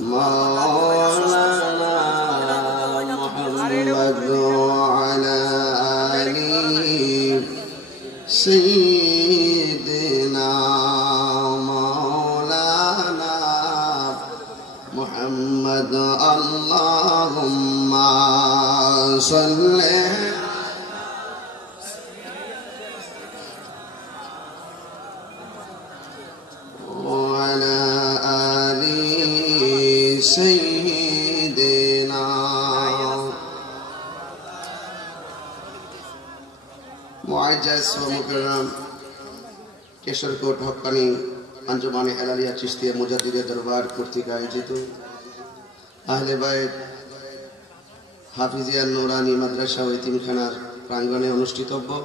مولانا محمد وعلى آل سيدنا مولانا محمد اللهم صل سيدنا मुआज्जज़ व मुकर्रम केशरकोट हक्कानी अंजुमाने हेलालिया चिश्तिया मुजाद्दिदे दरबार कर्तृक आयोजित आहले बायत हाफिजिया नूरानी माद्रासा व यतीमखानार प्रांगणे अनुष्ठितव्य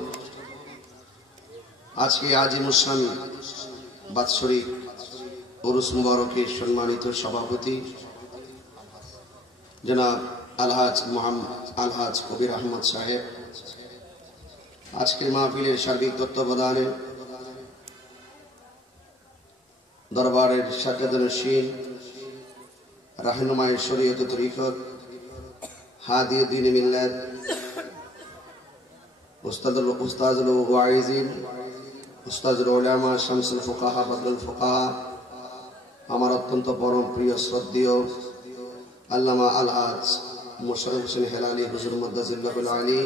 आजके आजिमुस्सान बात्सरिक उरुस मुबारकेर सम्मानित सभापति जनाब अलहाज कबीर अहमद साहेब आज के महफिलेर सार्बिक तत्त्वावधाने दरबारेर शाकादुन्नशीन रहनुमाए शरीयत तरीकत हादी दीन मिल्लत उस्तादुल वाइज़िन उस्तादुल उलामा शमसुल फुकाहा बदरुल फुकाहा আমার অত্যন্ত পরম প্রিয় শ্রদ্ধেয় আল্লামা আলহাজ মোশাররফ হোসেন হেলালি হুজুর মুদ্দাজিল্লাহুল আলী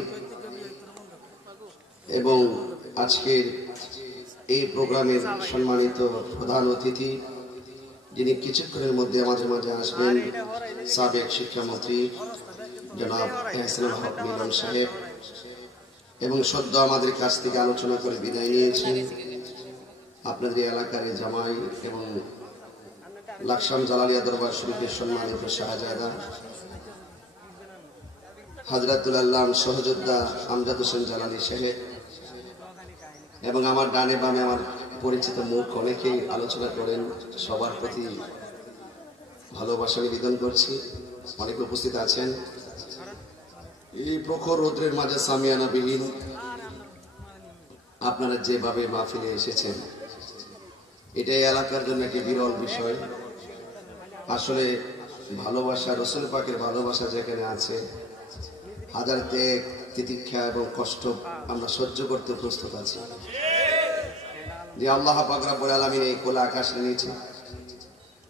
এবং আজকের এই প্রোগ্রামের সম্মানিত প্রধান অতিথি যিনি কিছুক্ষণের মধ্যে আমাদের মাঝে আসবেন সাবেক শিক্ষামন্ত্রী জনাব এহসানুল হক মিলন সাহেব এবং সদ্য আমাদের কাছ থেকে আলোচনা করে বিদায় নিয়েছেন আপনাদের এলাকার জামাই এবং लाक्षाम জালালিয়া दरबार शरीफের सम्मानित शाहजादा हजरतुल आल्लाम सहयोद्धा আমজাদ হোসেন জালালি साहेब এবং আমার ডানে বামে আমার পরিচিত মুখ অনেকেই আলোচনা করেন সবার প্রতি ভালোবাসা নিবেদন করছি অনেকে উপস্থিত আছেন এই প্রখর রৌদ্রের মাঝে সামিয়ানা বিহীন আপনারা যেভাবে মাহফিলে এসেছেন এটা এই এলাকার জন্য একটি বিরল বিষয় আসলে ভালোবাসা রাসূল পাকের ভালোবাসা যেখানে আছে হাজার ত্যাগ তিতিক্ষা এবং কষ্ট আমরা সহ্য করতে প্রস্তুত আছি যে আল্লাহ পাক রব্বুল আলামিন এই খোলা আকাশের নিচে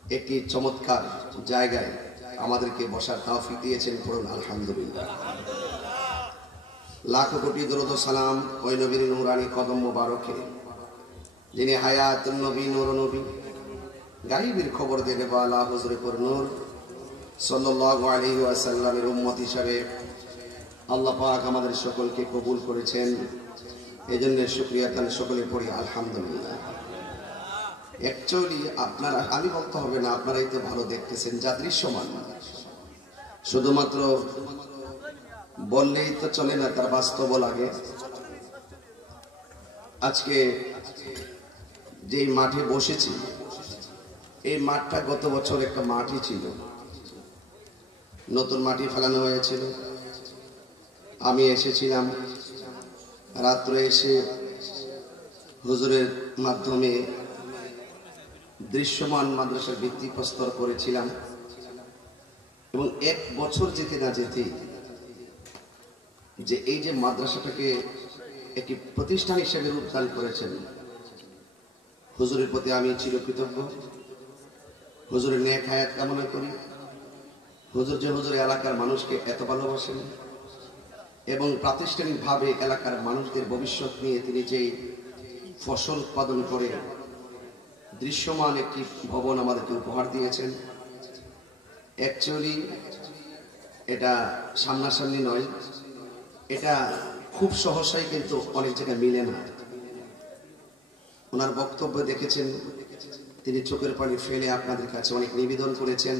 একটি চমৎকার জায়গায় আমাদেরকে বসার তৌফিক দিয়েছেন পড়ুন আলহামদুলিল্লাহ লাখো কোটি দরুদ ও সালাম ওই নবীর নূরানি কদম মোবারকে যিনি হায়াতুন নবী নূর নবী গায়বের খবর দেনে ওয়ালা হুজুরে নূর সাল্লাল্লাহু আলাইহি ওয়াসাল্লামের উম্মত হিসেবে আল্লাহ পাক আমাদের সকলকে কবুল করেছেন এজন্য শুকরিয়া তান সকলে পড়ি আলহামদুলিল্লাহ অ্যাকচুয়ালি আপনারা আমি বলতে হবে না আপনারাই তো ভালো দেখতেছেন যা দৃশ্যমান শুধুমাত্র বললেই তো চলে না তার বাস্তব লাগে আজকে যে মাঠে বসেছি এই মাঠটা গত বছর একটা মাঠই ছিল নতুন মাটি ফেলানো হয়েছিল আমি এসেছিলাম রাত্রে এসে হুজুরের মাধ্যমে দৃশ্যমান মাদ্রাসার ভিত্তিপ্রস্তর করেছিলাম এবং এক বছর যেতে না যেতে যে এই যে মাদ্রাসাটাকে একটি প্রতিষ্ঠান হিসেবে রূপদান করেছেন হুজুরের প্রতি আমি চিরকৃতজ্ঞ হুজুরের নেক হায়াত কামনা করি হুজুর যে হুজুর এলাকার মানুষকে এত ভালোবাসেন এবং প্রাতিষ্ঠানিকভাবে এলাকার মানুষদের ভবিষ্যৎ নিয়ে তিনি যে ফসল উৎপাদন করে দৃশ্যমান একটি ভবন আমাদেরকে উপহার দিয়েছেন অ্যাকচুয়ালি এটা সামনাসামনি নয় এটা খুব সহসাই কিন্তু অনেক জায়গায় মিলে না ওনার বক্তব্য দেখেছেন তিনি চোখের পানি ফেলে আপনাদের কাছে অনেক নিবেদন করেছেন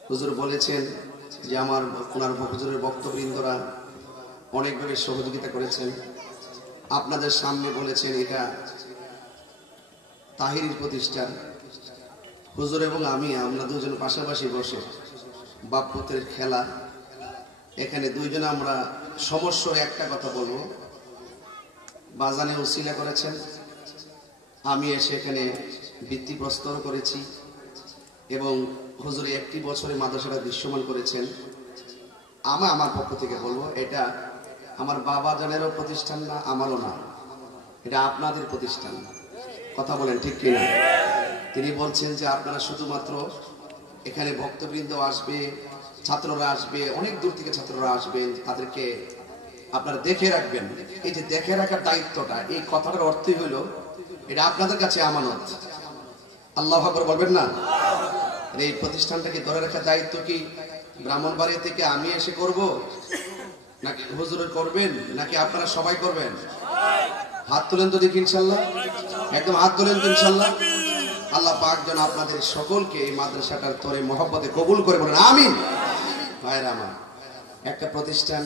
হুজুর বলেছেন যে আমার ওনার হুজুরের বক্তবৃন্দরা অনেকভাবে সহযোগিতা করেছেন আপনাদের সামনে বলেছেন এটা তাহিরির প্রতিষ্ঠান হুজুর এবং আমি আমরা দুজন পাশাপাশি বসে বাপ পুত্রের খেলা এখানে দুইজনে আমরা সমস্য একটা কথা বলবো বাজানে উসিলা করেছেন আমি এসে এখানে ভিত্তিপ্রস্তর করেছি এবং হুজুরে একটি বছরে মাদ্রাসাটা দৃশ্যমান করেছেন। আমার পক্ষ থেকে বলবো, এটা আমার বাবা জানেরও প্রতিষ্ঠান না, আমারও না, এটা আপনাদের প্রতিষ্ঠান। কথা বলেন ঠিক কিনা? তিনি বলছেন যে আপনারা শুধুমাত্র এখানে ভক্তবৃন্দ আসবে, ছাত্ররা আসবে, অনেক দূর থেকে ছাত্ররা আসবেন, তাদেরকে আপনারা দেখে রাখবেন। এই যে দেখে রাখার দায়িত্বটা, এই কথাটার অর্থই হলো এটা আপনাদের কাছে আমানত। আল্লাহু আকবার বলবেন না? এই প্রতিষ্ঠানটাকে ধরে রাখার দায়িত্ব কি ব্রাহ্মণবাড়িয়া থেকে আমি এসে করব, নাকি হুজুর করবেন, নাকি আপনারা সবাই করবেন? হাত তোলেন তো দেখি ইনশাল্লাহ, একদম হাত তোলেন তো ইনশাল্লাহ। আল্লাহ পাক যেন আপনাদের সকলকে এই মাদ্রাসাটার তরে মহব্বতে কবুল করে, বলেন আমিন। ভাইরা আমার, একটা প্রতিষ্ঠান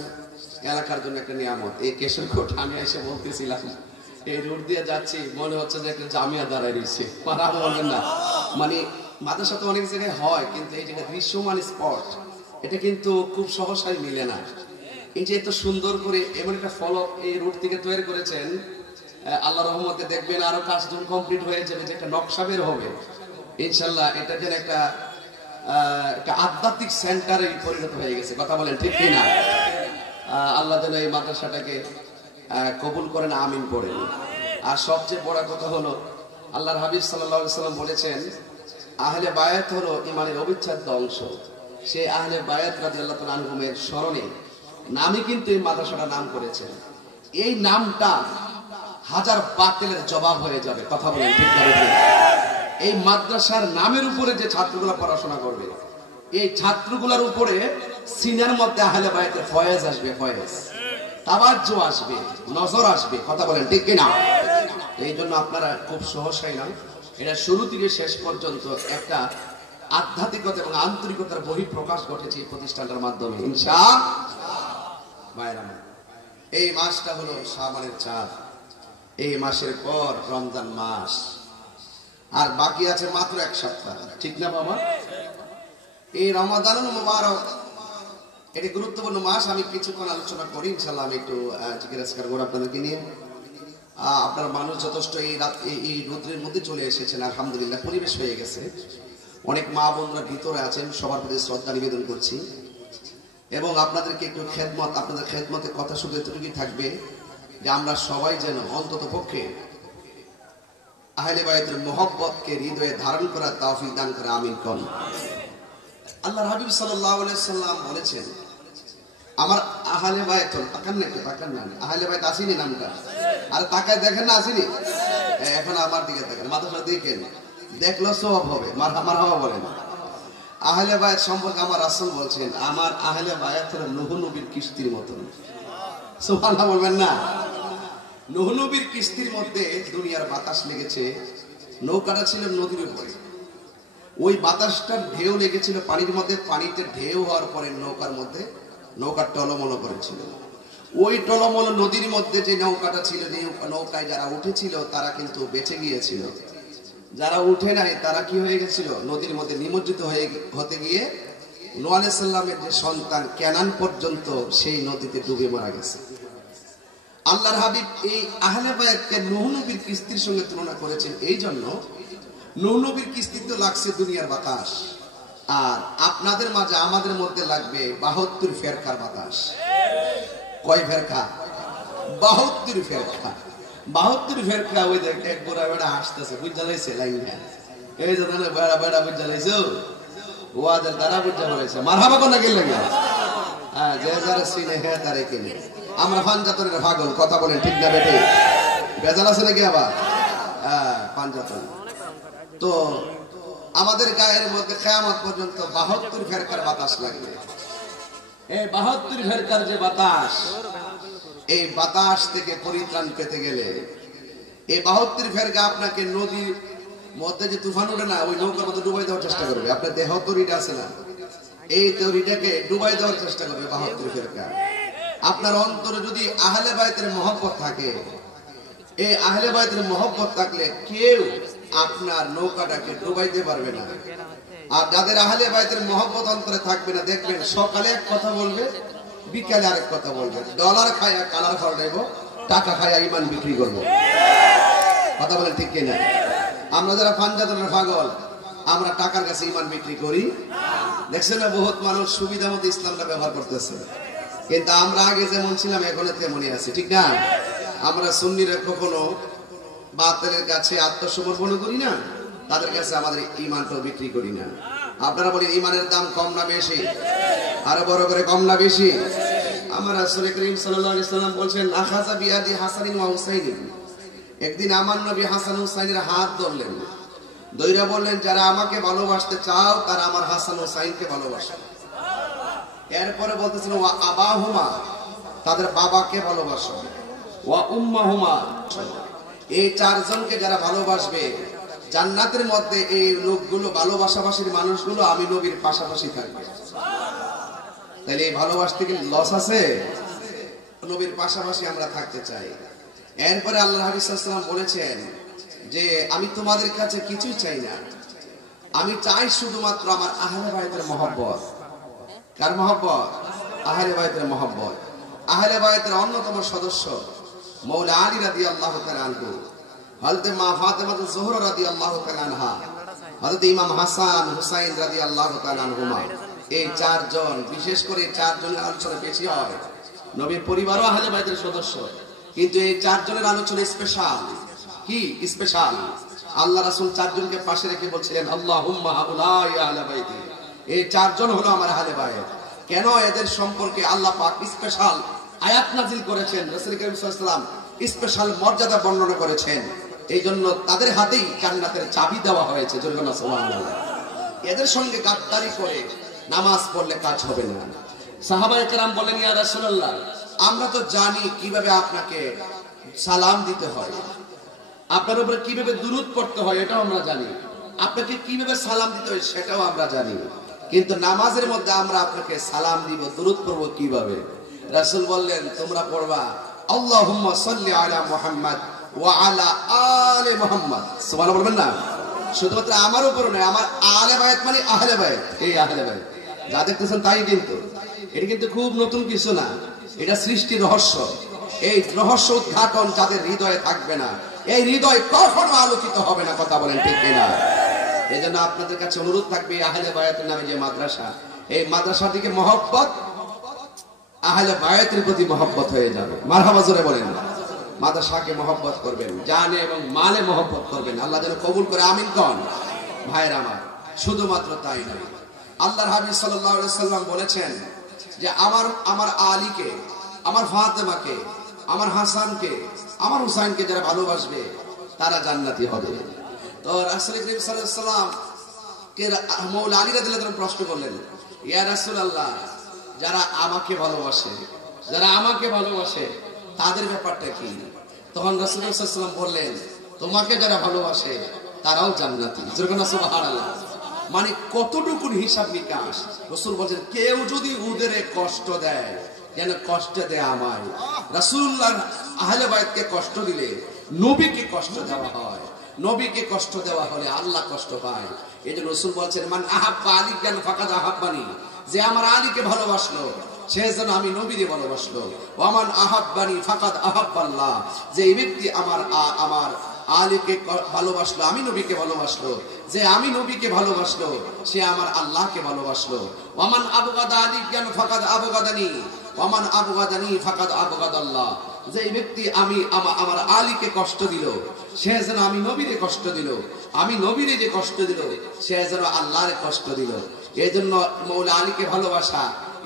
এলাকার জন্য একটা নিয়ামত। এই কেশরকোট আমি এসে বলতেছিলাম, এই রোড দিয়ে যাচ্ছি, মনে হচ্ছে যে একটা জামিয়া দাঁড়ায় রয়েছে। বলবেন না, মানে মাদ্রাসা তো অনেক জায়গায় হয়, কিন্তু এই জায়গায় দৃশ্যমান স্পট এটা কিন্তু খুব সহসাই মিলে না। এই যে এত সুন্দর করে এমন একটা ফলক এই রোড থেকে তৈরি করেছেন, আল্লাহ রহমতে দেখবেন আরো কাজ যখন কমপ্লিট হয়ে যাবে, যে একটা নকশা বের হবে ইনশাল্লাহ, এটা যেন একটা আধ্যাত্মিক সেন্টারে পরিণত হয়ে গেছে। কথা বলেন ঠিক কিনা? আল্লাহ যেন এই মাদ্রাসাটাকে কবুল করেন, আমিন পড়েন। আর সবচেয়ে বড় কথা হলো, আল্লাহর হাবিব সাল্লাল্লাহু আলাইহি সাল্লাম বলেছেন, আহলে বায়াত হলো ইমানের অবিচ্ছেদ্য অংশ। সেই আহলে বায়াত রাদিয়াল্লাহু তাআলা আনহুমের স্মরণে নামই কিন্তু এই মাদ্রাসাটার নাম করেছেন। এই নামটা হাজার বাতিলের জবাব হয়ে যাবে। কথা বলেন ঠিক না? এই মাদ্রাসার নামের উপরে যে ছাত্রগুলো পড়াশোনা করবে, এই ছাত্রগুলোর উপরে সিনার মধ্যে আহলে বায়াতের ফয়েজ আসবে, ফয়েজ, তাওয়াজ্জু আসবে, নজর আসবে। কথা বলেন ঠিক কিনা? এই জন্য আপনারা খুব সহসাই না, এটা শুরু থেকে শেষ পর্যন্ত একটা আধ্যাত্মিকতা এবং আন্তরিকতার বহিঃপ্রকাশ ঘটেছে এই প্রতিষ্ঠানটার মাধ্যমে ইনশাআল্লাহ। এই মাসটা হলো শাবানের চাঁদ, এই মাসের পর রমজান মাস, আর বাকি আছে মাত্র এক সপ্তাহ, ঠিক না বাবা? এই রমাদানুল মুবারক এটি গুরুত্বপূর্ণ মাস। আমি কিছুক্ষণ আলোচনা করি ইনশাআল্লাহ। আমি একটু জিজ্ঞাসা করবো আপনাদেরকে নিয়ে। আপনার মানুষ যথেষ্ট এই রাত এই রৌদ্রের মধ্যে চলে এসেছেন, আলহামদুলিল্লাহ, পরিবেশ হয়ে গেছে। অনেক মা বোনরা ভিতরে আছেন, সবার প্রতি শ্রদ্ধা নিবেদন করছি। এবং আপনাদেরকে একটু খেদমত, আপনাদের খেদমতের কথা শুধু এতটুকুই থাকবে যে আমরা সবাই যেন অন্তত পক্ষে আহলে বায়াতের মহব্বতকে হৃদয়ে ধারণ করার তৌফিক দান করে, আমিন কোন। আল্লাহর হাবিব সাল্লাল্লাহু আলাইহি সাল্লাম বলেছেন, আমার আহলে বায়াত, তাকান না, একটু তাকান না, আহলে বায়াত আসেনি নামটা? আর তাকায় দেখেন না, আসেনি? এখন আমার দিকে তাকান, মাদ্রাসা দেখেন, দেখলো সওয়াব হবে। মারহাবা বলেন। আহলে বায়াত সম্পর্কে আমার রাসূল বলছেন, আমার আহলে বায়াত হলো নূহ নবীর কিস্তির মতন। সুবহানাল্লাহ বলবেন না? নূহ নবীর কিস্তির মধ্যে দুনিয়ার বাতাস লেগেছে, নৌকাটা ছিল নদীর উপরে, ওই বাতাসটার ঢেউ লেগেছিল পানির মধ্যে, পানিতে ঢেউ হওয়ার পরে নৌকার মধ্যে, নৌকা টলমল করেছিল। ওই টলমল নদীর মধ্যে যে নৌকাটা ছিল, যে নৌকায় যারা উঠেছিল তারা কিন্তু বেঁচে গিয়েছিল, যারা উঠে নাই তারা কি হয়ে গেছিল, নদীর মধ্যে নিমজ্জিত হতে গিয়ে নূহ আলাইহিস সালামের যে সন্তান কেনান পর্যন্ত সেই নদীতে ডুবে মারা গেছে। আল্লাহর হাবিব এই আহলে বায়াতকে নূহ নবীর কিস্তির সঙ্গে তুলনা করেছেন। এই জন্য নূহ নবীর কিস্তিতে তো লাগছে দুনিয়ার বাতাস, আর আপনাদের মাঝে আমাদের মধ্যে লাগবে 72 ফেরকার বাতাস। কয় ফেরকা? 72 ফেরকা। 72 ফেরকা। ওই দেখ এক গোড়া বেড়া হাসতেছে, বুঝা লাইছে লাইন, এই যে বেড়া বেড়া বুঝা লাইছো, ওয়াদের দ্বারা বুঝা বলেছে। মারহাবা কোন লাগে লাগে? হ্যাঁ, যে যারা সিনে হ্যাঁ তারে কিনে। আমরা পাঞ্জাতনের পাগল। কথা বলেন ঠিক না বেটে? বেজাল আছে নাকি আবার? হ্যাঁ, পাঞ্জাতন। তো আমাদের গায়ের মধ্যে কিয়ামত পর্যন্ত 72 ফেরকার বাতাস লাগবে। এই 72 ফেরকার যে বাতাস, এই বাতাস থেকে পরিত্রাণ পেতে গেলে এই 72 ফেরকা আপনাকে নদীর মধ্যে যে তুফান ওঠে না, ওই নৌকার মধ্যে ডুবাই দেওয়ার চেষ্টা করবে। আপনার দেহ তরিটা আছে না, এই তরিটাকে ডুবাই দেওয়ার চেষ্টা করবে 72 ফেরকা। আপনার অন্তরে যদি আহলে বায়াতের মহব্বত থাকে, এই আহলে বায়াতের মহব্বত থাকলে কেউ আপনার নৌকাটাকে ডুবাইতে পারবে না। আর যাদের আহলে বায়াতের মহব্বত অন্তরে থাকবে না, দেখবেন সকালে এক কথা বলবে, বিকালে আরেক কথা বলবে। ডলার খায়া কালার ফাল্টাইব, টাকা খায়া ইমান বিক্রি করবো। কথা বলেন ঠিক কিনা? আমরা যারা পাঞ্জাতনের পাগল, আমরা টাকার কাছে ইমান বিক্রি করি। দেখছেন না, বহুত মানুষ সুবিধা মতো ইসলামটা ব্যবহার করতেছে, কিন্তু আমরা আগে যেমন ছিলাম এখনো তেমনই আছি, ঠিক না? আমরা সুন্নিরা কখনো বাতিলের কাছে আত্মসমর্পণ করি না, তাদের কাছে আমাদের ইমানটাও বিক্রি করি না। আপনারা বলেন ইমানের দাম কম না বেশি? আরো বড় করে, কম না বেশি? আমার রাসূল করিম সাল্লাল্লাহু আলাইহি সাল্লাম বলেন, আখাযা বিয়াদি হাসানিন ওয়া হুসাইনিন। একদিন আমার নবী হাসান হুসাইনের হাত ধরলেন, দইরা বললেন, যারা আমাকে ভালোবাসতে চাও তারা আমার হাসান হুসাইনকে ভালোবাসো। এরপরে বলতেছেন, ওয়া আবাহুমা, তাদের বাবাকে ভালোবাসো, ওয়া উম্মাহুমা, এই চারজনকে যারা ভালোবাসবে জান্নাতের মধ্যে এই লোকগুলো, ভালোবাসাবাসীর মানুষগুলো আমি নবীর পাশাপাশি থাকবে। তাহলে এই ভালোবাসতে কি লস আছে? নবীর পাশাপাশি আমরা থাকতে চাই। এরপরে আল্লাহ হাবিব সাল্লাল্লাহু আলাইহি ওয়াসাল্লাম বলেছেন যে আমি তোমাদের কাছে কিছুই চাই না, আমি চাই শুধুমাত্র আমার আহলে বায়তের মহব্বত। কার মহব্বত? আহলে বায়তের মহব্বত। আহলে বায়তের অন্যতম সদস্য মৌলা আলী রাদিয়াল্লাহু তাআলা আনহু, হযরত মা ফাতেমা জোহরা রাদিয়াল্লাহু তাআলা আনহা, হযরত ইমাম হাসান হুসাইন রাদিয়াল্লাহু তাআলা আনহুমা, এই চারজন, বিশেষ করে চারজনের আলোচনা বেশি হয়। নবীর পরিবারও আহলে বায়তের সদস্য, কিন্তু এই চারজনের আলোচনা স্পেশাল। কি স্পেশাল? আল্লাহ রাসূল চারজনকে পাশে রেখে বলছিলেন, আল্লাহুম্মা হাউলাই আহলে বাইতি, এই চারজন হলো আমার আহলে বায়ত। কেন? এদের সম্পর্কে আল্লাহ পাক স্পেশাল আয়াত নাযিল করেছেন, রাসূল করিম সাল্লাল্লাহু আলাইহি ওয়াসাল্লাম স্পেশাল মর্যাদা বর্ণনা করেছেন। এই জন্য তাদের হাতেই জান্নাতের চাবি দেওয়া হয়েছে। জোরে সুবহানাল্লাহ। এদের সঙ্গে গাদ্দারি করে নামাজ পড়লে কাজ হবে না। সাহাবায়ে কেরাম বলেন, ইয়া রাসূলুল্লাহ, আমরা তো জানি কিভাবে আপনাকে সালাম দিতে হয়, আপনার উপরে কিভাবে দুরূদ পড়তে হয় এটাও আমরা জানি, আপনাকে কিভাবে সালাম দিতে হয় সেটাও আমরা জানি, কিন্তু নামাজের মধ্যে আমরা আপনাকে সালাম দিব, দুরূদ পড়ব কিভাবে? রাসূল বললেন, তোমরা পড়বা আল্লাহুম্মা সাল্লি আলা মুহাম্মদ ওয়া আলা আলি মুহাম্মদ। সুবহানাল্লাহ বলবেন না? শুধুমাত্র আমার উপর নয়, আমার আহলে বায়ত মানে আহলে বায়ত, এই আহলে বায়ত যা দেখতেছেন তাই কিন্তু। এটা কিন্তু খুব নতুন কিছু না, এটা সৃষ্টির রহস্য। এই রহস্য উদ্ঘাটন যাদের হৃদয়ে থাকবে না, এই হৃদয় কখনো আলোকিত হবে না। কথা বলেন ঠিক কিনা? এই জন্য আপনাদের কাছে অনুরোধ থাকবে, আহলে বায়াতের নামে যে মাদ্রাসা, এই মাদ্রাসাটিকে মহব্বত, আহলে বায়াতের প্রতি মহব্বত হয়ে যাবে। মারহাবা জোরে বলেন। মাদ্রাসাকে মহব্বত করবেন, জানে এবং মালে মহব্বত করবেন। আল্লাহ যেন কবুল করে, আমিন কন। ভাইরা আমার, শুধুমাত্র তাই নয়, আল্লাহর হাবিব সাল্লাল্লাহু আলাইহি সাল্লাম বলেছেন যে আমার আলীকে, আমার ফাতেমাকে, আমার হাসানকে, আমার হুসাইনকে যারা ভালোবাসবে তারা জান্নাতি হবে। তো রাসূল করিম সাল্লাল্লাহু আলাইহি সাল্লাম কে মৌলা আলী রাদিয়াল্লাহু আনহু প্রশ্ন করলেন, ইয়া রাসূলুল্লাহ, যারা আমাকে ভালোবাসে, যারা আমাকে ভালোবাসে তাদের ব্যাপারটা কি? তখন রাসূল সাল্লাল্লাহু আলাইহি সাল্লাম বললেন, তোমাকে যারা ভালোবাসে তারাও জান্নাতি। সুবহানাল্লাহ। মানে কতটুকু হিসাব নিকাশ। রাসূল বলেন, কেউ যদি ওদের কষ্ট দেয় যেন কষ্ট দেয় আমায়। রাসূলুল্লাহ আহলে বায়তকে কষ্ট দিলে নবীকে কষ্ট দেওয়া হয়, নবীকে কষ্ট দেওয়া হলে আল্লাহ কষ্ট পায়। এই জন্য রাসূল বলছেন, মান আহাব্বা আলিয়ান ফাকাদ আহাব্বানি, যে আমার আলীকে ভালোবাসলো সে যেন আমি নবীকে ভালোবাসলো। ওয়ামান আহাব্বানি ফাকাদ আহাব্বাল্লাহ, যে ব্যক্তি আমার আলীকে ভালোবাসলো, আমি নবীকে ভালোবাসলো, যে আমি নবীকে ভালোবাসলো সে আমার আল্লাহকে ভালোবাসলো। ওয়ামান আবগাদা আলিয়ান ফাকাদ আবগাদানি, ওয়ামান আবগাদানি ফাকাদ আবগাদাল্লাহ, যে ব্যক্তি আমার আলীকে কষ্ট দিল সে যেন আমি নবীরে কষ্ট দিল, আমি নবীরে যে কষ্ট দিল সে যেন আল্লাহরে কষ্ট দিল। এই জন্য মৌলা আলীকে ভালোবাসা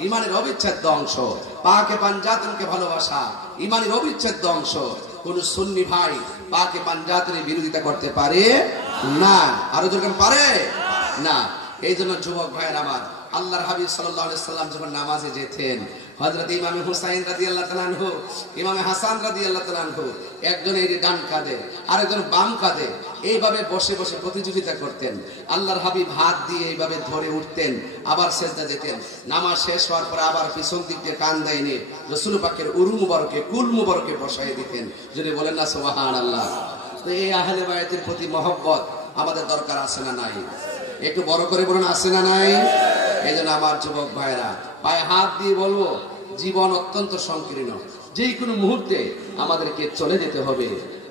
ইমানের অবিচ্ছেদ্য অংশ, পাকে পাঞ্জাতনকে ভালোবাসা ইমানের অবিচ্ছেদ্য অংশ। কোন সুন্নি ভাই পাকে পাঞ্জাতনের বিরোধিতা করতে পারে না। আরো যখন পারে না। এই জন্য যুবক ভাইয়ের আমার, আল্লাহর হাবিব সাল্লাল্লাহু আলাইহি সাল্লাম যখন নামাজে যেতেন, হযরত ইমাম হুসাইন রাদিয়াল্লাহু তাআলা আনহু, ইমাম হাসান রাদিয়াল্লাহু তাআলা আনহু, একজন এই ডান কাঁধে আরেকজন বাম কাঁধে এইভাবে বসে বসে প্রতিযোগিতা করতেন। আল্লাহর হাবিব হাত দিয়ে এইভাবে ধরে উঠতেন, আবার সিজদা যেতেন। নামাজ শেষ হওয়ার পর আবার পিছন দিক দিয়ে কাঁধে এনে রাসূল পাকের উরু মুবারকে, কুল মুবারকে বসায় দিতেন। যদি বলেন না সুবহানাল্লাহ। তো এই আহলে বায়াতের প্রতি মহব্বত আমাদের দরকার আছে না নাই? একটু বড় করে বলুন, আছে না নাই? এই জন্য আমার যুবক ভাইরা, পায়ে হাত দিয়ে বলবো, জীবন অত্যন্ত সংকীর্ণ, যে কোনো মুহূর্তে আমাদেরকে চলে যেতে হবে।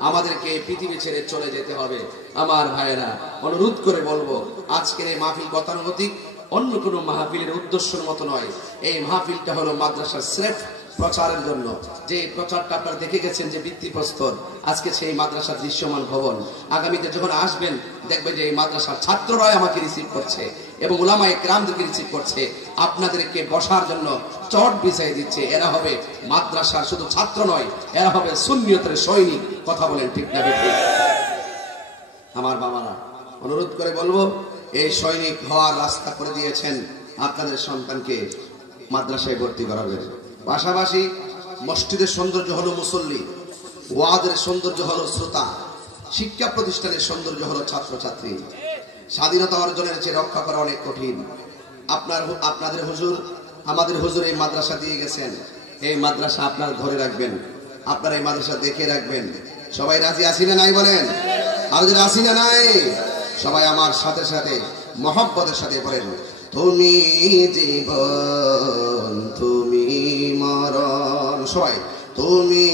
আমাদেরকে পৃথিবী ছেড়ে চলে যেতে হবে। আমার ভাইয়েরা, অনুরোধ করে বলবো, আজকের এই মাহফিল গতানুগতিক অন্য কোনো মাহফিলের উদ্দেশ্যের মতো নয়। এই মাহফিলটা হলো মাদ্রাসার স্রেফ প্রচারের জন্য। যে প্রচারটা আপনারা দেখে গেছেন, যে ভিত্তিপ্রস্তর, আজকে সেই মাদ্রাসার দৃশ্যমান ভবন। আগামীতে যখন আসবেন দেখবেন যে এই মাদ্রাসার ছাত্ররাই আমাকে রিসিভ করছে এবং উলামায়ে কেরামদেরকে রিসিভ করছে, আপনাদেরকে বসার জন্য চট বিছাই দিচ্ছে। এরা হবে মাদ্রাসার শুধু ছাত্র নয়, এরা হবে সুন্নিয়তের সৈনিক। কথা বলেন ঠিক না ঠিক? আমার বাবারা, অনুরোধ করে বলবো, এই সৈনিক হওয়ার রাস্তা করে দিয়েছেন, আপনাদের সন্তানকে মাদ্রাসায় ভর্তি করাবেন। পাশাপাশি মসজিদের সৌন্দর্য হলো মুসল্লি, ওয়াজের সৌন্দর্য হলো শ্রোতা, শিক্ষা প্রতিষ্ঠানের সৌন্দর্য হলো ছাত্রছাত্রী। স্বাধীনতা অর্জনের চেয়ে রক্ষা করা অনেক কঠিন। আপনাদের হুজুর, আমাদের হুজুর এই মাদ্রাসা দিয়ে গেছেন। এই মাদ্রাসা আপনার ধরে রাখবেন, আপনার এই মাদ্রাসা দেখে রাখবেন। সবাই রাজি আছি না নাই বলেন? আর যদি রাজি না নাই, সবাই আমার সাথে সাথে মহব্বতের সাথে বলেন, তুমি জীবন তুমি মরণ। সবাই, তুমি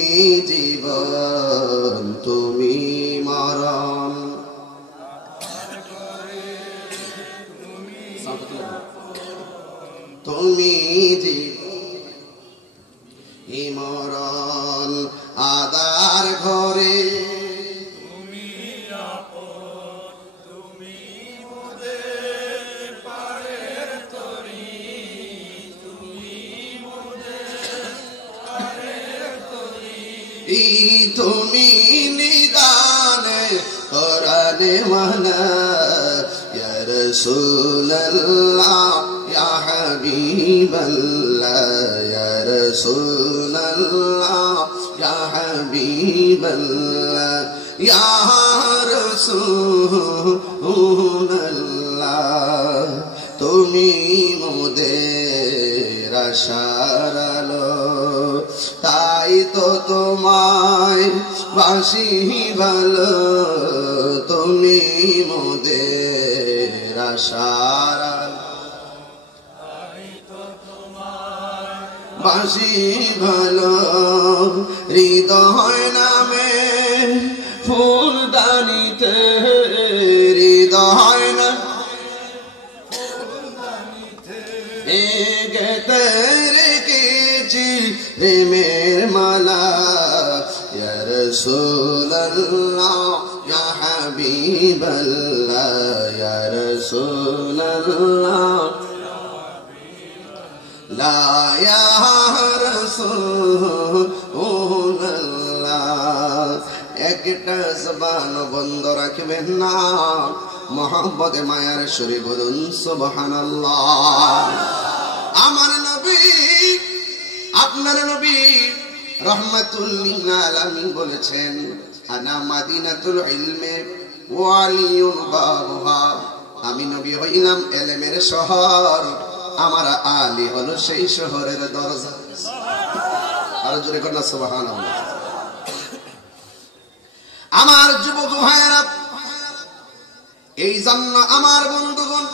জীবন তুমি মরণ। তুমি জীবন মরণ আদার ঘরে, তুমি নিদানে কোরআনে মানা ইয়া রাসূলুল্লাহ ইয়া হাবিবাল্লাহ ইয়া রাসূলুল্লাহ ইয়া হাবিবাল্লাহ ইয়া রাসূলুল্লাহ। তুমি মোদের আশার আলো, তাই তো তোমায় বাসি ভালো। তুমি মোদের আশার আলো, বাসি ভালো। হৃদয় নামে ফুলদানিতে, হৃদয় না গেতে রেখেছি প্রেমের মালা। ইয়া রাসূলুল্লাহ ইয়া হাবিবাল্লাহ ইয়া রাসূলুল্লাহ লা ইয়া রাসূলুল্লাহ। একটা জবান বন্ধ রাখবেন না, মোহাম্মদে মায়ার সুরে বলুন সুবহানাল্লাহ। আমার নবী, আপনার নবী রাহমাতুল লিল আলামিন বলেছেন, আনা মাদিনাতুল ইলমি ওয়া আলিয়ুন বাবুহা। আমি নবী হইলাম ইলমের শহর, আমার আলী হলো সেই শহরের দরজা। আর জোরে কর না সুবহানাল্লাহ। আমার যুবক ভাইরা, এই জন্য আমার বন্ধুগণ,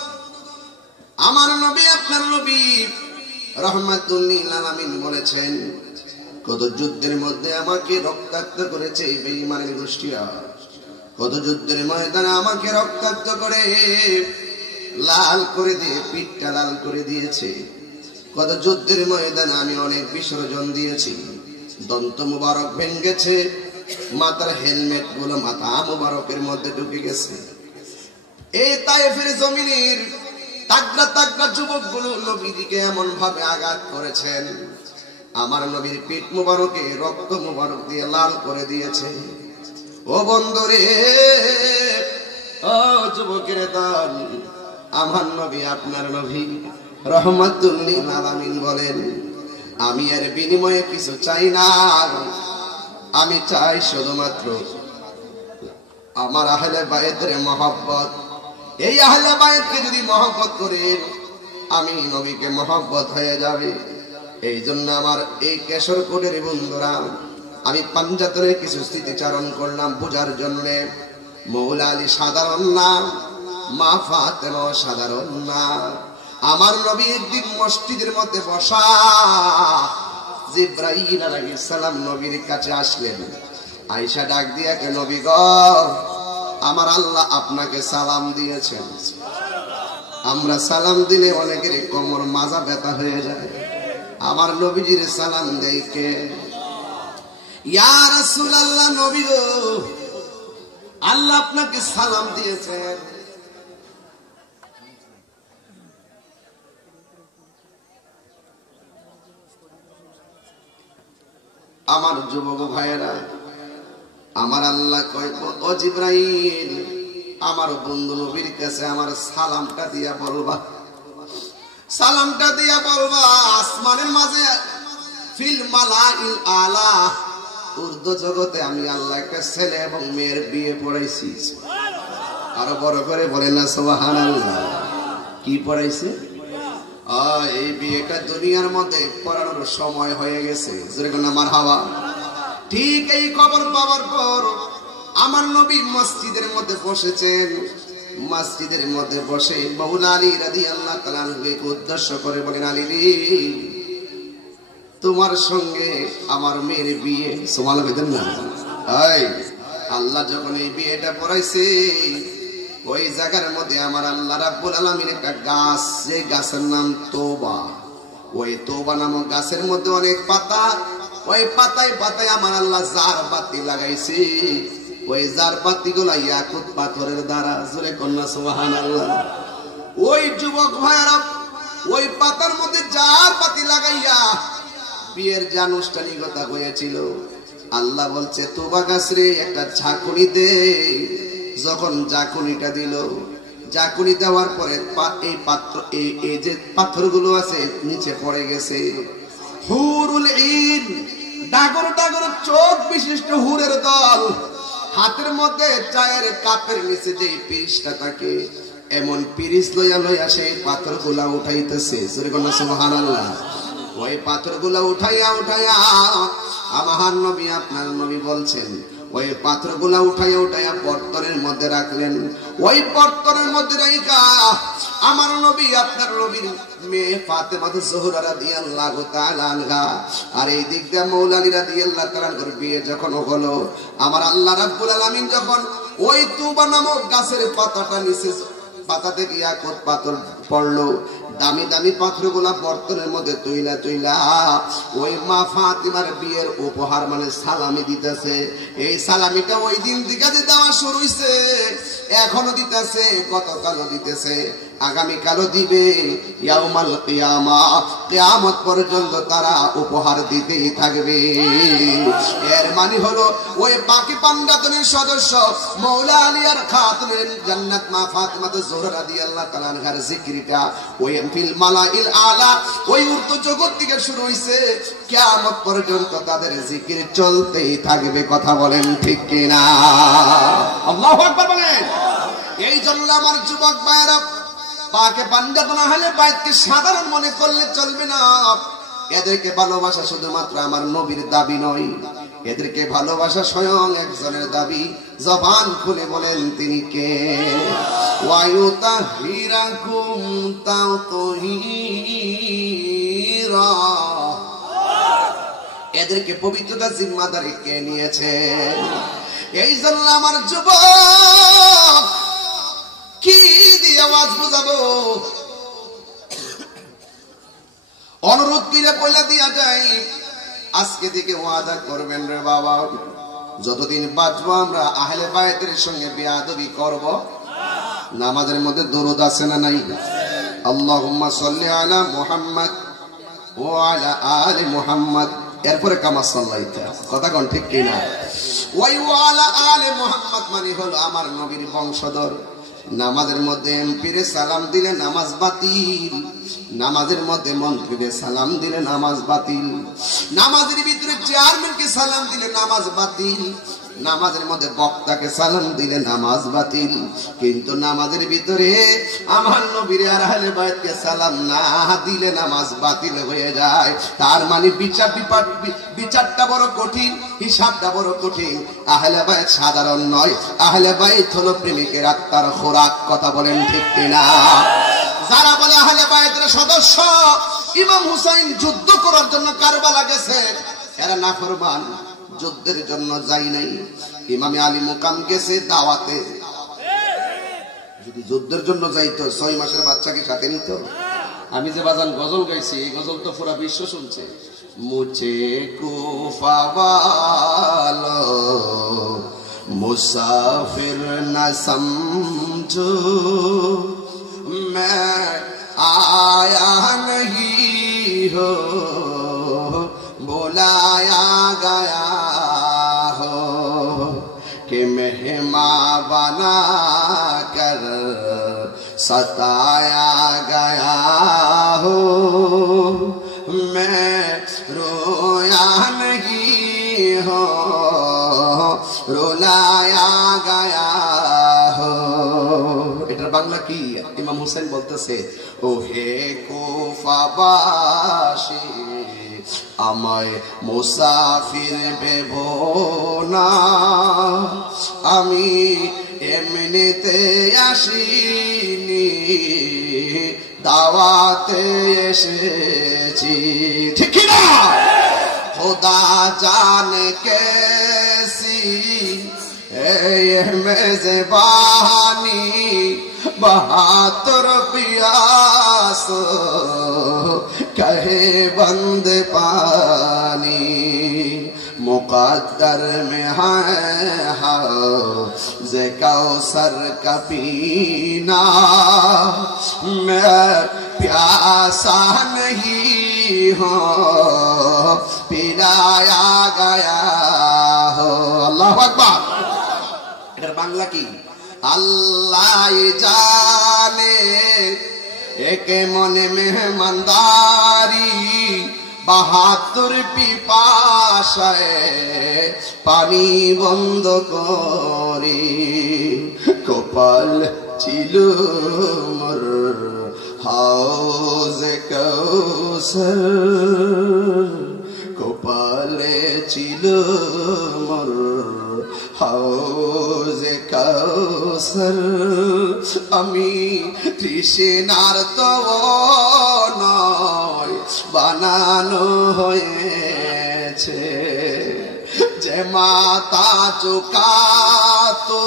আমার নবী আপনার নবী রাহমাতুল লিল আলামিন বলেছেন, কত যুদ্ধের মধ্যে আমাকে রক্তাক্ত করেছে এই বেঈমানের গোষ্ঠীরা। কত যুদ্ধের ময়দানে আমাকে রক্তাক্ত করে লাল করে দিয়ে পিঠটা লাল করে দিয়েছে। কত যুদ্ধের ময়দানে আমি অনেক বিসর্জন দিয়েছি। দন্ত মুবারক ভেঙেছে, মাথার হেলমেট গুলো মাথা মুবারকের মধ্যে ঢুকে গেছে। এই তায়েফের জমিনের তাগড়া তাগড়া যুবক গুলো নবীকে এমন ভাবে আঘাত করেছেন, আমার নবীর পিঠ মুবারকে রক্ত মুবারক দিয়ে লাল করে দিয়েছে। ও বন্ধুরে, ও যুবকের দল, আমার নবী আপনার নবী রাহমাতুল লিল আলামিন বলেন, আমি এর বিনিময়ে কিছু চাই না, আমি চাই শুধুমাত্র আমার আহলে বায়তের মহব্বত। এই আহলে বায়তকে যদি মহব্বত করেন, আমি নবীকে মহব্বত হয়ে যাবে। এই জন্য আমার এই কেশরকোটের বন্ধুরা, আমি পাঞ্জাতনের কিছু স্মৃতিচারণ করলাম বোঝার জন্য। মৌলা আলী সাধারণ না, মা ফাতেমা সাধারণ না। আমার নবী একদিন মসজিদের মধ্যে বসা, জিবরাইল আলাইহিস সালাম নবীর কাছে আসলেন। আয়েশা ডাক দিয়া কে নবী গ, আমার আল্লাহ আপনাকে সালাম দিয়েছেন। আমরা সালাম দিলে অনেকের কোমর মাজা ব্যথা হয়ে যায়, আমার নবীজির সালাম দেয় কে? ইয়া রাসূলুল্লাহ, নবী গো, আল্লাহ আপনাকে সালাম দিয়েছেন। আমার যুবক ভাইয়েরা, আমার আল্লাহ কয়, ও জিবরাইল, আমার বন্ধু নবীর কাছে আমার সালামটা দিয়া বলবা, সালামটা দিয়া বলবা আসমানের মাঝে ফিল মালাইল আলা, উর্দু জগতে আমি আল্লাহ একটা ছেলে এবং মেয়ের বিয়ে পড়াইছি। আরো বড় করে বলেন না সুবহানাল্লাহ। কি পড়াইছে? এই বিয়েটা দুনিয়ার মধ্যে পড়ানোর সময় হয়ে গেছে। যেরকম মারহাবা। ঠিক এই খবর পাওয়ার পর আমার নবী মসজিদের মধ্যে বসেছেন। মসজিদের মধ্যে বসে মাওলা আলী রাদিয়াল্লাহু তাআলা আনহুকে উদ্দেশ্য করে বলেন, আলী রে, তোমার সঙ্গে আমার মেয়ের বিয়ে। সুবহানাল্লাহ বলেন না? আল্লাহ যখন এই বিয়েটা পড়াইছে, ওই জায়গার মধ্যে আমার আল্লাহ রাব্বুল আলামিন একটা গাছ, যে গাছের নাম তওবা, ওই তওবা নামক গাছের মধ্যে অনেক পাতা, ওই পাতায় পাতায় আমার আল্লাহ জার বাতি লাগাইছে। ওই জার বাতি গুলা ইয়াকুত পাথরের দ্বারা। জোরে কন্যা সুবহানাল্লাহ। ওই যুবক ভাইরা ওই পাতার মধ্যে জার বাতি লাগাইয়া বিয়ের যে আনুষ্ঠানিকতা হয়েছিল, আল্লাহ বলছে তওবা গাছ রে একটা ঝাঁকুনি দে। যখন ঝাঁকুনিটা দিল, ঝাঁকুনি দেওয়ার পরে এই পাত্র এই যে পাথরগুলো আছে নিচে পড়ে গেছে। হুরুল ঈন, ডাগর ডাগর চোখ বিশিষ্ট হুরের দল, হাতের মধ্যে চায়ের কাপের নিচে যে পিরিশটা থাকে, এমন পিরিশ লইয়া লইয়া সেই পাথরগুলা উঠাইতেছে। সুবহানাল্লাহ। ওই পাথরগুলা উঠাইয়া উঠাইয়া আমার নবী, আপনার নবী বলছেন, ওই পাথরগুলা উঠাইয়া উঠাইয়া বর্তনের মধ্যে রাখলেন। ওই বর্তনের মধ্যে রাইখা আমার নবী, আপনার নবীর মেয়ে ফাতেমা জোহরা রাদিয়াল্লাহু তাআলা আনহা, আর এই দিক দিয়ে মাওলা আলী রাদিয়াল্লাহু তাআলা আনহুর বিয়ে যখন হলো, আমার আল্লাহ রাব্বুল আলামিন যখন ওই তওবা নামক গাছের পাতাটা নিচে, পাতা থেকে ইয়াকুত পাথর পড়লো, দামি দামি পাথরগুলা বর্তনের মধ্যে তুইলা তুইলা ওই মা ফাতিমার বিয়ের উপহার মানে সালামি দিতেছে। এই সালামিটা ওই দিন থেকে দেওয়া শুরু হইছে, এখনো দিতেছে, গতকালও দিতেছে, আগামী কালও দিবে। ইয়াউমাল কিয়ামা, কিয়ামত পর্যন্ত তারা উপহার দিতেই থাকবে। এর মানে হলো ওই বাকি পান্ডাতনের সদস্য মাওলা আলী আর খাতুনের জান্নাত মা ফাতিমা জোহরা রাদিয়াল্লাহু তাআলা আনহার জিকিরটা ওই ফিল মালাইল আলা, ওই উর্দু জগৎ থেকে শুরু হইছে, কিয়ামত পর্যন্ত তাদের জিকির চলতেই থাকবে। কথা বলেন ঠিক কিনা? আল্লাহু আকবার বলেন। এই জন্য আমার যুবক ভাইরা, পাকে পাঞ্জাব না হলে বাইতকে সাধারণ মনে করলে চলবে না। এদেরকে ভালোবাসা শুধুমাত্র আমার নবীর দাবি নয়, এদেরকে ভালোবাসা স্বয়ং একজনের দাবি। জবান খুলে বলেন তিনি কে? ওয়ায়ুতাহিরাকুম তাওহিরা। এদেরকে পবিত্রতা জিম্মাদারি কে নিয়েছে? এই জন্য আমার যুবক, কি দিয়ে আওয়াজ বুঝাবো? অনুরোধ কিরে পয়লা দিয়া যায়, আজকে থেকে ওয়াদা করবেন রে বাবা, যতদিন বাঁচবো আমরা আহলে বায়তের সঙ্গে বেয়াদবি করব। নামাজের মধ্যে দরুদ আছে না নাই? আল্লাহুম্মা সাল্লি আলা মুহাম্মদ ওয়া আলা আলি মুহাম্মদ, এরপরে কামা সাল্লাইতা। কথা কোন ঠিক কিনা? ওয়া আলা আলি মুহাম্মদ মানে হলো আমার নবীর বংশধর। নামাজের মধ্যে এমপিরে সালাম দিলে নামাজ বাতিল, নামাজের মধ্যে মন্ত্রীকে সালাম দিলে নামাজ বাতিল, নামাজের ভিতরে চেয়ারম্যানকে সালাম দিলে নামাজ বাতিল, নামাজের মধ্যে বক্তাকে সালাম দিলে নামাজ বাতিল। কিন্তু নামাজের ভিতরে আমার নবীর আর আহলে বায়তকে সালাম না দিলে নামাজ বাতিল হয়ে যায়। তার মানে বিচারটা বড় কঠিন, হিসাবটা বড় কঠিন। আহলে বায়ত সাধারণ নয়, আহলে বায়ত হলো প্রেমিকের আত্মার খোরাক। কথা বলেন ঠিক কিনা? যারা বলে আহলে বায়তের সদস্য, ইমাম হুসাইন যুদ্ধ করার জন্য কারবালা গেছে, এরা নাফরমান। যুদ্ধের জন্য যাই নাই। ইমামে আলী মুকাম গেছে দাওয়াতে। যদি যুদ্ধের জন্য যাইতো 6 মাসের বাচ্চাকে সাথে নিত। আমি যে বাজান গজল গাইছি, এই গজল তো পুরা বিশ্ব শুনছে। মুঝে কুফা वालो मुसाफिर न समझो, मैं आया नहीं हो बुलाया गया हो, कि मेहमान बना कर सताया गया हो, मैं रोया नहीं हो रुलाया गया हो। এটার বাংলা কি? ইমাম হোসেন বলতেছে, ও হে কুফাবাসী আমায় মুসাফির ভেবো না, আমি এমনিতে আসিনি, দাওয়াতে এসেছি। ঠিক না? खुदा जाने कैसी ये मेज़बानी, बहादुर प्यास कहे बंद पानी, मुक़द्दर में है हौज़ कौसर का पीना, मैं प्यासा नहीं हो पिलाया गया हो। अल्लाहु আকবার। এটার বাংলা কি? আল্লাহ জানে একে মনে মেহমানদারি, বাহাদুর পিপাসায় পানি বন্ধ করি, কপাল ছিল মোর হাউজে কৌসর, কপালে ছিল মোর হাউজে কৌসর, আমি তৃষ্ণার তো নয় বানানো হয়েছে, যে মাতা চুকাতো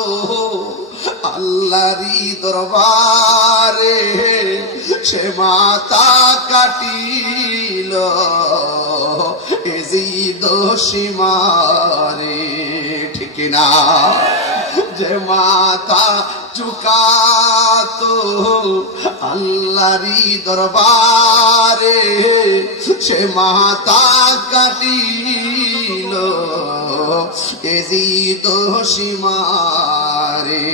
আল্লাহরি দরবারে, সে মাতা কাটিল এজিদ সীমারে। ঠিক না? যে মাতা চুকাতো আল্লাহরি দরবারে, সে মাতা কাটিল এজিদ সীমারে।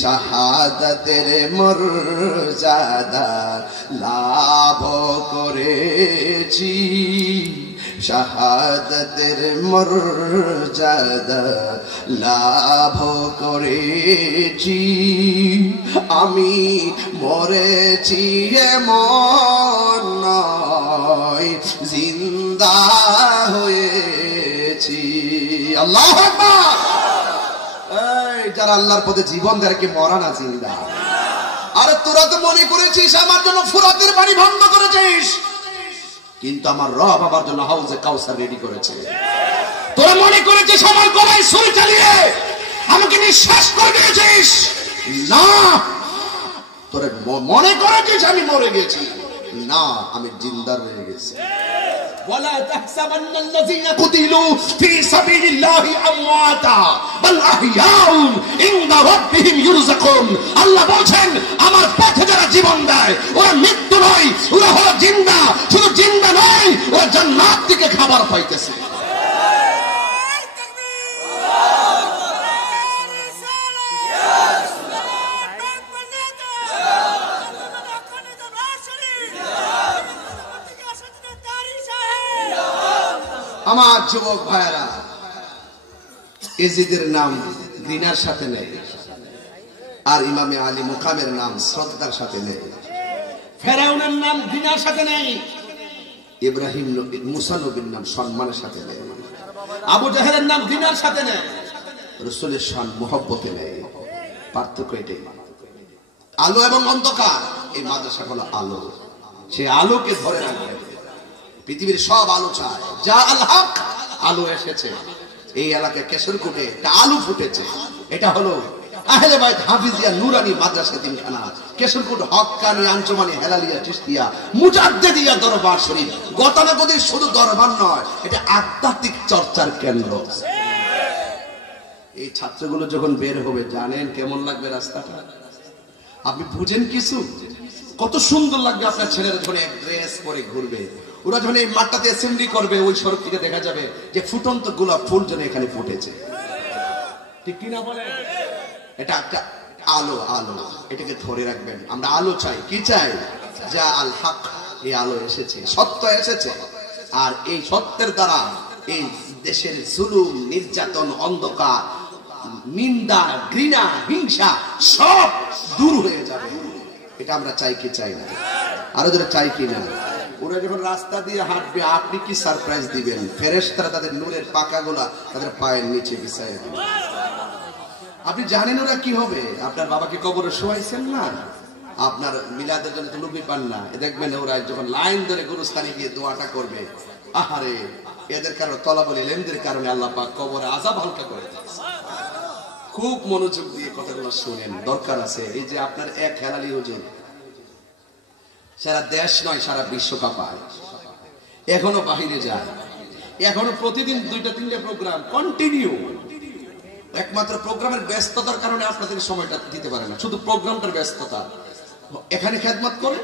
শাহাদাতের মর্যাদা লাভ করেছি, শাহাদাতের মর্যাদা লাভ করেছি, আমি মরেছি এমন নয় জিন্দা হয়েছি। আল্লাহু আকবার। এই যারা আল্লাহর পথে জীবন দেয় কি মরা না জিন্দা? আরে তোরা তো মনে করেছিস আমার জন্য ফুরাতের পানি বন্ধ করেছিস, কিন্তু আমার রব আমার জন্য হাউজে কাউসার রেডি করেছে। তোরা মনে করেছিস আমার গলায় ছুরি চালিয়ে আমাকে নিঃশ্বাস করে দিয়েছিস, না। তোরা মনে করেছিস আমি মরে গেছি, না, আমি জিন্দা রয়ে গেছি। ولا تحسبن الذين قتلوا في سبيل الله امواتا بل احياء عند ربهم يرزقون। আল্লাহ বলেন আমার পথে যারা জীবন দেয় ওরা মৃত্যু নয়, ওরা হলো জিন্দা। শুধু জিন্দা নয়, ওরা জান্নাত থেকে খাবার পাইতেছে। আমার যুবক ভাইরা, এজিদের নাম ঘৃণার সাথে নেই, আর ইমামে আলী মুকামের নাম শ্রদ্ধার সাথে নেই, ফেরাউনের নাম ঘৃণার সাথে নেই, ইব্রাহিম নবী মুসা নবীর নাম সম্মানের সাথে নেই, আবু জাহেলের নাম ঘৃণার সাথে নেই, রাসূলের শান মুহাব্বতে নেই। পার্থক্য এটাই। আলো এবং অন্ধকার, এই মাদ্রাসা হলো আলো, সে আলোকে ধরে রাখবে। পৃথিবীর সব আলো চায়, যা আল হক, আলো এসেছে। এই এলাকায় কেশরকোটে একটা আলু ফুটেছে, এটা হলো আহলে বাইত হাফিজিয়া নুরানি মাদ্রাসা তিনখানা, কেশরকোট হক্কানি আঞ্জুমানি হেলালিয়া চিশতিয়া মুজাদ্দিদিয়া দরবার শরীফ। গতানুগতিক শুধু দরবার নয়, এটা আধ্যাত্মিক চর্চার কেন্দ্র। এই ছাত্রগুলো যখন বের হবে জানেন কেমন লাগবে রাস্তাটা? আপনি বুঝেন কিছু? কত সুন্দর লাগবে আপনার ছেলেরা যখন এক ড্রেস পরে ঘুরবে। ওরা যখন এই মাঠটাতে অ্যাসেম্বলি করবে, ওই সড়ক থেকে দেখা যাবে যে ফুটন্ত গোলাপ ফুল যেন এখানে ফুটেছে, ঠিক কিনা বলে? এটা একটা আলো, আলো, এটাকে ধরে রাখবেন। আমরা আলো চাই, কি চাই? যা আল হক, এই আলো এসেছে, সত্য এসেছে। আর এই সত্যের দ্বারা এই দেশের জুলুম, নির্যাতন, অন্ধকার, নিন্দা, ঘৃণা, হিংসা সব দূর হয়ে যাবে। এটা আমরা চাই কি চাই না? আরো যারা চাই কি না? ওরা যখন রাস্তা দিয়ে হাঁটবে আপনি কি সারপ্রাইজ দিবেন? ফেরেশতারা তাদের নূরের পাকাগুলা তাদের পায়ের নিচে বিছায় দিবে। আপনি জানেন ওরা কি হবে? আপনার বাবাকে কবরে শোয়াইছেন না, আপনার মিলাদের জন্য তো লুবি পান না, দেখবেন ওরা যখন লাইন ধরে গুরুস্থানে গিয়ে দোয়াটা করবে, আহারে এদের কারণে তলাবলি লেনদের কারণে আল্লাহ পাক কবরে আযাব হালকা করে দিয়েছে। খুব মনোযোগ দিয়ে কথাগুলো শুনেন, দরকার আছে। এই যে আপনার এক হেলালি হুজুর সারা দেশ নয় সারা বিশ্ব কাঁপায়, এখনো বাহিরে যায়, এখনো প্রতিদিন 2-3টা প্রোগ্রাম কন্টিনিউ। একমাত্র প্রোগ্রামের ব্যস্ততার কারণে আপনাদের সময়টা দিতে পারে না, শুধু প্রোগ্রামটার ব্যস্ততা। এখানে খেদমত করে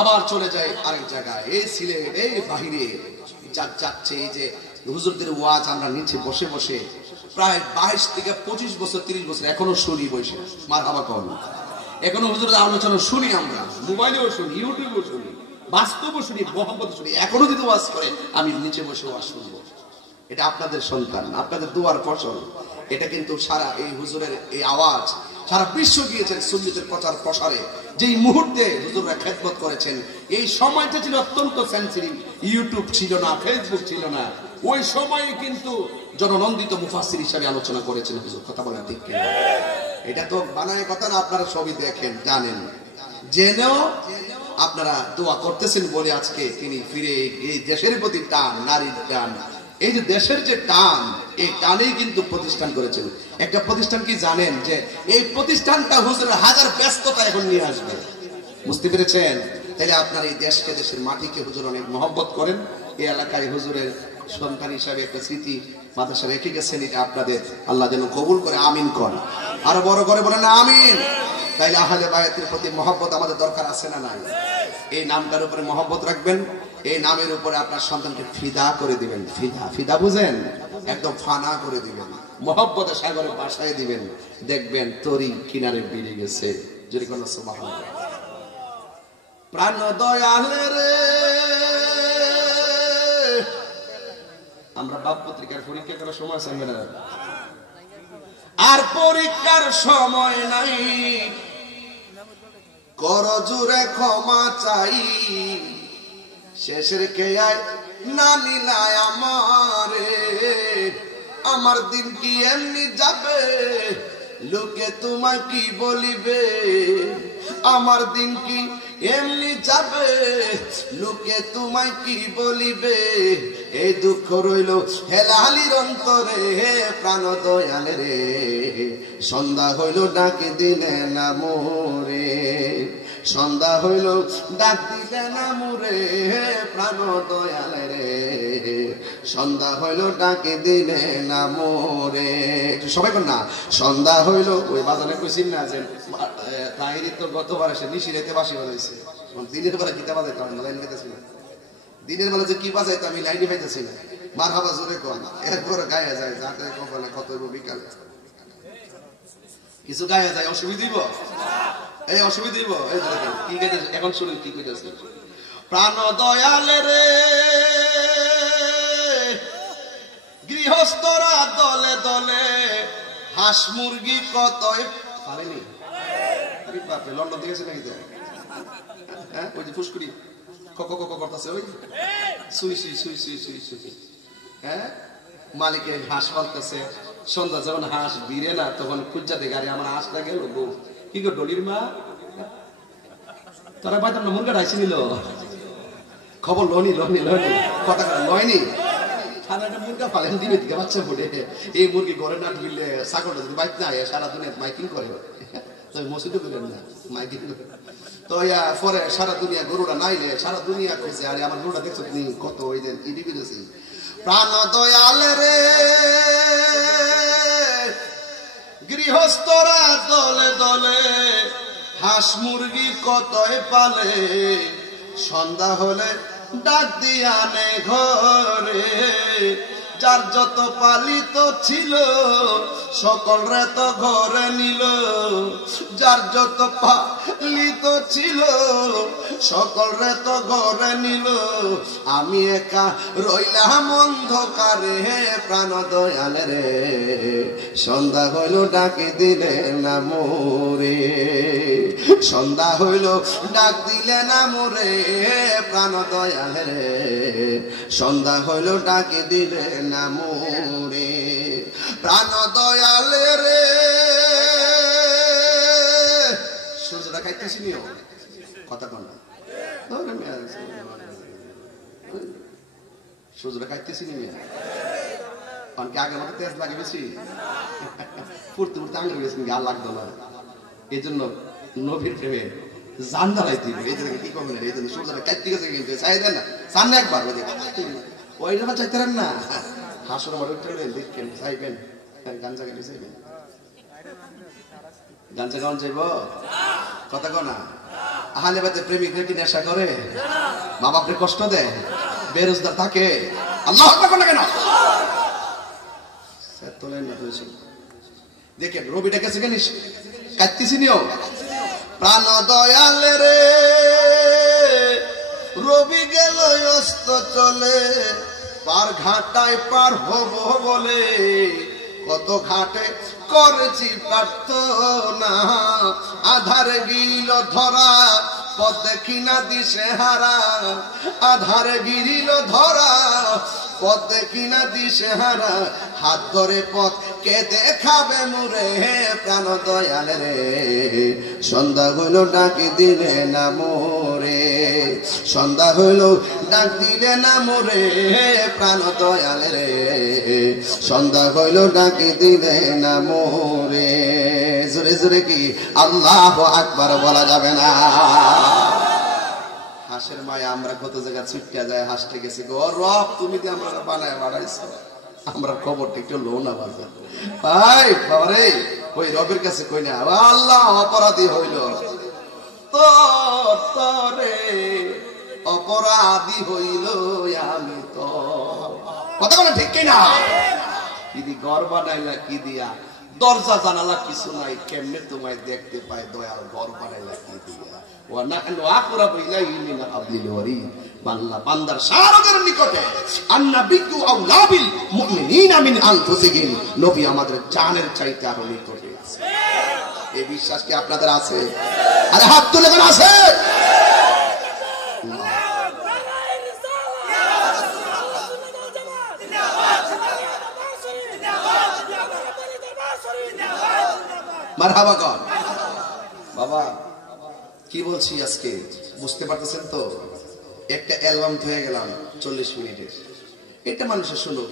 আবার চলে যায় আরেক জায়গায়, এই সিলেট, এই বাহিরে যাচ্ছে। এই যে হুজুরদের ওয়াজ আমরা নিচে বসে বসে প্রায় 22 থেকে 25 বছর 30 বছর এখনো শুনি বসে, মারহাবা কর। এখনো হুজুরদের আলোচনা শুনি, আমরা মোবাইলেও শুনি, ইউটিউবেও শুনি, বাস্তবও শুনি, মোহাম্মদ শুনি। এখনো যদি ওয়াজ করে আমি নিচে বসে ওয়াজ শুনবো। এটা আপনাদের সন্তান, আপনাদের দুয়ার ফসল। এটা কিন্তু সারা এই হুজুরের এই আওয়াজ সারা বিশ্ব গিয়েছেন সুন্নতের প্রচার প্রসারে। যেই মুহূর্তে হুজুররা খেদমত করেছেন, এই সময়টা ছিল অত্যন্ত সেন্সিটিভ। ইউটিউব ছিল না, ফেসবুক ছিল না, ওই সময়ে কিন্তু জননন্দিত মুফাসসির হিসাবে আলোচনা করেছেন হুজুর। কথা বলেন ঠিক কিনা? এটা তো বানায় কথা না, আপনারা সবই দেখেন, জানেন, জেনেও আপনারা দোয়া করতেছেন বলে আজকে তিনি ফিরে এই দেশের প্রতি টান, নারীর টান, এই যে দেশের যে টান, এই টানেই কিন্তু প্রতিষ্ঠান করেছেন। একটা প্রতিষ্ঠান কি জানেন যে এই প্রতিষ্ঠানটা হুজুরের হাজার ব্যস্ততা এখন নিয়ে আসবে, বুঝতে পেরেছেন? তাহলে আপনার এই দেশকে, দেশের মাটিকে হুজুর অনেক মহব্বত করেন। এই এলাকায় হুজুরের সন্তান হিসাবে একটা স্মৃতি মাদ্রাসা রেখে গেছেন, এটা আপনাদের আল্লাহ যেন কবুল করে, আমিন কর। আরো বড় করে বলেন আমিন। তাইলে আহলে বায়াতের প্রতি মহব্বত আমাদের দরকার আছে না নাই? এই নামটার উপরে মহব্বত রাখবেন, এই নামের উপরে আপনার সন্তানকে ফিদা করে দিবেন। ফিদা, ফিদা বুঝেন? একদম ফানা করে দিবেন, মহব্বতের সাগরে ভাসায় দিবেন, দেখবেন তরি কিনারে বেরিয়ে গেছে। যদি কোন সুবহানাল্লাহ। প্রাণ দয়ালে রে, আমরা বাপ পত্রিকার পরীক্ষা করার সময় আছে না, আর পরীক্ষার সময় নাই, কর জোরে ক্ষমা চাই, শেষের খেয়ায় না নিলায় আমারে, আমার দিন কি এমনি যাবে, লোকে তোমায় কি বলিবে, আমার দিন কি এমনি যাবে, লোকে তোমায় কি বলিবে, এই দুঃখ রইল হেলালির অন্তরে, প্রাণ দয়ালে রে, সন্ধ্যা হইল ডাক দিলে না মোরে, সন্ধ্যা হইল ডাক দিলে না মোরে, প্রাণ দয়ালে রে, সন্ধ্যা হইল ডাকে দিলে না মোরে। সবাই কর না, সন্ধ্যা হইল। ওই বাজারে কইছিল না যে তাহিরি তো গতবার এসে নিশিরাইতে বাসি বাজাইছে, দিনের বেলা গীতা বাজাইতে হয় না, লাইন গাইতেছি না, দিনের বেলা যে কি বাজাইতে আমি লাইনে পাইতেছি না। মারহাবা জোরে কর, এরপরে গায়ে যায়, যাতে কপালে কত বিকালে কিছু গায়ে যায়, অসুবিধা দিব, এই অসুবিধা দিব। এই কি গাইতে এখন শুনুন কি কইতেছে। প্রাণ দয়ালে রে, গৃহস্থরা দলে দলে, হাঁস মুরগি কত পারেনি। লন্ডন থেকে নাকি তো, হ্যাঁ ওই যে ফুসকুড়ি কক কক করতেছে, ওই সুই সুই সুই সুই সুই সুই, হ্যাঁ মালিকের হাঁস পালতেছে। সন্ধ্যা যখন হাঁস বিরে না, তখন খুঁজাতে গাড়ি আমার হাঁসটা গেল, কি গো ডলির মা, তারা পাইতাম না, মুরগা ঢাইছি নিল, খবর লনি লনি লনি, কথা লয়নি, আর একটা মুরগা পালেন দিবে দিকে বাচ্চা ফুটে এই মুরগি ঘরে না ঢুকলে ছাগলটা যদি বাইক না সারা দুনিয়া মাইকিং করে তো মসজিদে করেন না মাইকিং করে তো পরে সারা দুনিয়া গরুটা নাইলে সারা দুনিয়া কইছে আরে আমার গরুটা দেখছো তুমি কত ওই যে ইডি বিদেছি প্রাণ দয়াল রে গৃহস্থরা দলে দলে হাঁস মুরগি কতই পালে সন্ধ্যা হলে ডাক দিয়ে আনে ঘরে যার যত পালিত ছিল সকলরে তো ঘরে নিল যার যত পালিত ছিল সকলরে তো ঘরে নিল আমি একা রইলাম অন্ধকারে প্রাণ দয়াল রে সন্ধ্যা হইল ডাকে দিলে না মোরে সন্ধ্যা হইল ডাক দিলে না মোরে প্রাণ দয়াল রে সন্ধ্যা হইল ডাকে দিলে না মোরে প্রাণ দয়াল রে সূর্যটা খাইতেছি নিও কথা কন সূর্যটা খাইতেছি নিও কারণ কি আগের মতো তেজ লাগে বেশি ফুটতে ফুটতে আঙুল গেছেন গা লাগতো না এই জন্য নবীর প্রেমে জান দাঁড়াই দিবে এই জন্য কি করবেন এই জন্য সূর্যটা কাটতে গেছে কিন্তু চাই দেন না চান না একবার ওই রকম চাইতেন না হাসুর আমার উঠে দেখবেন চাইবেন গাঞ্জা গাড়ি চাইবেন গাঞ্জা গান চাইব কথা কনা আহালে বাদে প্রেমিক কি নেশা করে মা বাপরে কষ্ট দেয় বেরোজগার থাকে আল্লাহ না কেন তোলেন না দেখেন রবিটা গেছে কেন কাটতেছি নিও প্রাণ দয়াল রে রবি গেল অস্ত চলে পার ঘাটায় পার হব বলে কত ঘাটে করেছি প্রার্থনা আধারে গিল ধরা পথ দেখি না দিশে হারা আধারে গিরিল ধরা পথ দেখি না দিশে হারা হাত ধরে পথ কে দেখাবে মুরে প্রাণ দয়াল রে সন্ধ্যা হইল ডাকি দিলে না মোরে সন্ধ্যা হইল ডাক দিলে না মোরে প্রাণ দয়াল রে সন্ধ্যা হইল ডাকি দিলে না মোরে জোরে জোরে কি আল্লাহু আকবার বলা যাবে না হাঁসের মায়া আমরা কত জায়গা ছুটতে যায় হাসতে গেছি গো রব তুমি তো আমরা বানায় বাড়াইছো আমরা খবরটা একটু লো না বাজার ভাই বাবারে ওই রবের কাছে কই না আল্লাহ অপরাধী হইল তোরে অপরাধী হইল আমি তো কথা বলে ঠিক কিনা কি দি ঘর বানাইলা কি দিয়া দরজা জানালা কিছু নাই কেমনে তোমায় দেখতে পায় দয়াল ঘর বানাইলা কি দিয়া ওয়া নাহনু আকরাবু ইলাইহি মিন হাবলিল ওয়ারিদ বান্দার সারদের নিকটে আন্নাবিয়্যু আউলা বিল মুমিনিনা মিন আনফুসিহিম নবী আমাদের জানের চাইতে আরো নিকটে আছে এই বিশ্বাস কি আপনাদের আছে আরে হাত তুলে কেন আছে মারহাবা কর বাবা কি বলছি আজকে বুঝতে পারতেছেন তো একটা অ্যালবাম হয়ে গেলাম 40 মিনিটের এটা মানুষের শুনুক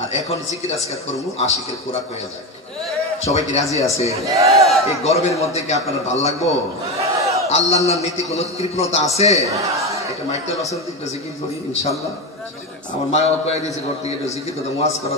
আর এখন জিকির আজকার করবো আশিকের খোরাক হয়ে যায় সবাই কি রাজি আছে এই গরমের মধ্যে কি আপনার ভালো লাগবো আল্লাহর নাম নীতি কোন কৃপণতা আছে এটা মাইকটা বসেন জিকির করি ইনশাআল্লাহ আমার মা বাবা কয়ে দিয়েছে ঘর থেকে জিকির তো ওয়াজ করা